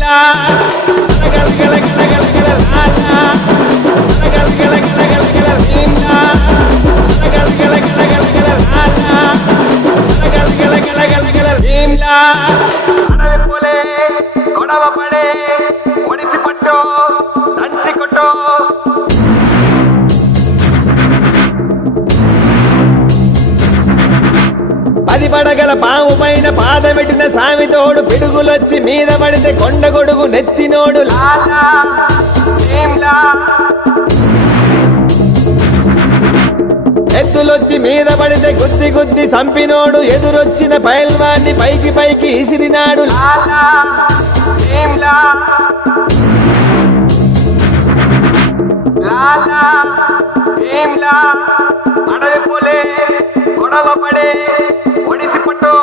భీమ్లా గల గల గల గల గల లాలా గల గల గల గల గల భీమ్లా గల గల గల గల గల లాలా గల గల గల గల గల భీమ్లా అడవి పోలే గొడవ పడే ఒడిసి పట్టో దంచి కొట్టో పది పడగల పాము పైన పాదమెట్టిన సామితోడు పిడుగులొచ్చి మీద పడితే కొండ గొడుగు నెత్తినోడు లాలా భీమ్లా ఎద్దులొచ్చి మీద పడితే గుద్ది గుద్ది సంపినోడు ఎదురొచ్చిన పైల్వాన్ని పైకి పైకి ఇసిరినాడు లాలా భీమ్లా లాలా భీమ్లా అడవి పోలే గొడవ పడే ఒడిసి పట్టో